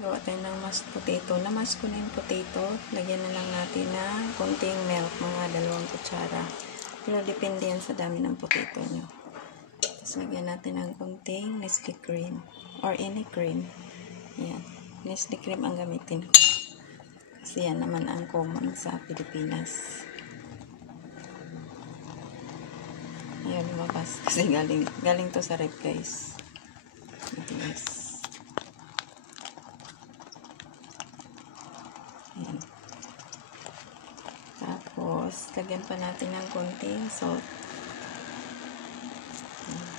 Gawa tayo ng mashed potato. Na-mash ko na yung potato. Lagyan na lang natin ng konting milk, mga 2 kutsara. Pero depende yan sa dami ng potato nyo. Tapos lagyan natin ng konting Nestle cream or any cream. Yan. Nestle cream ang gamitin. Kasi yan naman ang common sa Pilipinas. Ayun, lumabas. Kasi galing to sa rep, guys. Matigas. Ayan. Tapos, lagyan pa natin ng konting salt. Ayan.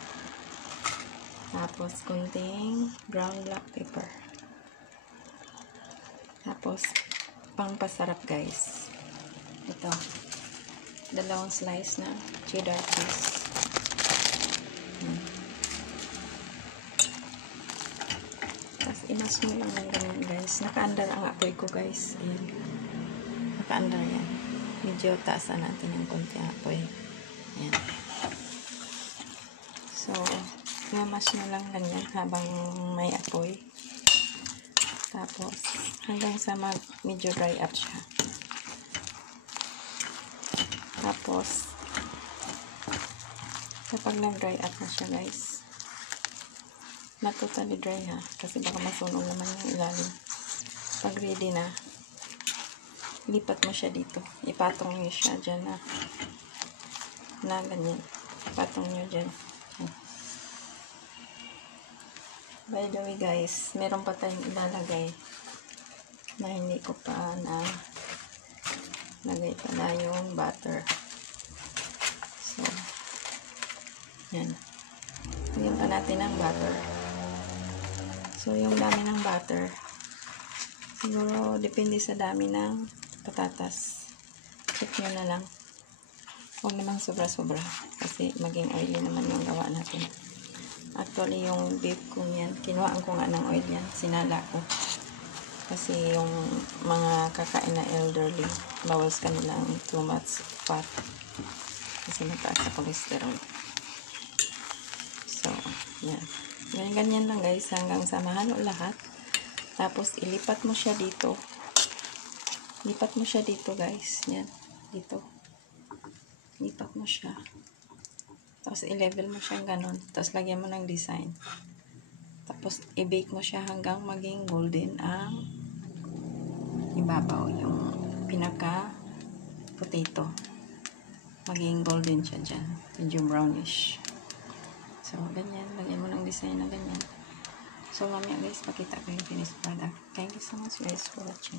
Tapos, konting brown black pepper. Tapos, pangpasarap, guys. Ito. 2 slice na cheddar cheese. Ayan. Tapos, imas nyo lang ng ganyan, guys. Naka-under ang apoy ko, guys. Ayan. Naka-under yan. Medyo taasan natin yung konti apoy. Ayan. So, mamas nyo lang ganyan habang may apoy. Tapos, hanggang sa medyo dry up siya. Tapos, kapag nag-dry up na siya, guys, not totally dry ha, kasi baka masunog naman yung ilalim. Pag ready na, lipat mo siya dito. Ipatong nyo siya dyan na ganyan. Ipatong nyo dyan. By the way, guys, meron pa tayong ilalagay na hindi ko pa na lagay pala yung butter. So, yan. Lagyan pa natin ng butter. So, yung dami ng butter, siguro depende sa dami ng patatas. Check nyo na lang. Huwag namang sobra-sobra kasi maging oily naman yung gawa natin. Actually, yung beef ko yan, kinuhaan ko nga ng oil yan. Sinala ko. Kasi yung mga kakain na elderly, bawals kanilang too much fat. Kasi mataas sa cholesterol. So, yan. Ganyan lang, guys, hanggang sa mahalo lahat. Tapos, ilipat mo siya dito. Lipat mo siya dito, guys. Yan. Dito. Lipat mo siya. Tapos, i-level mo siya ganun. Tapos, lagyan mo ng design. Tapos, i-bake mo siya hanggang maging golden ang ibabaw. Yung pinaka-potato. Maging golden siya dyan. Medyo brownish. So, ganyan. Lagyan mo ng design na ganyan. So, mamaya, guys, pakita ko yung finished product. Thank you so much, guys, for watching.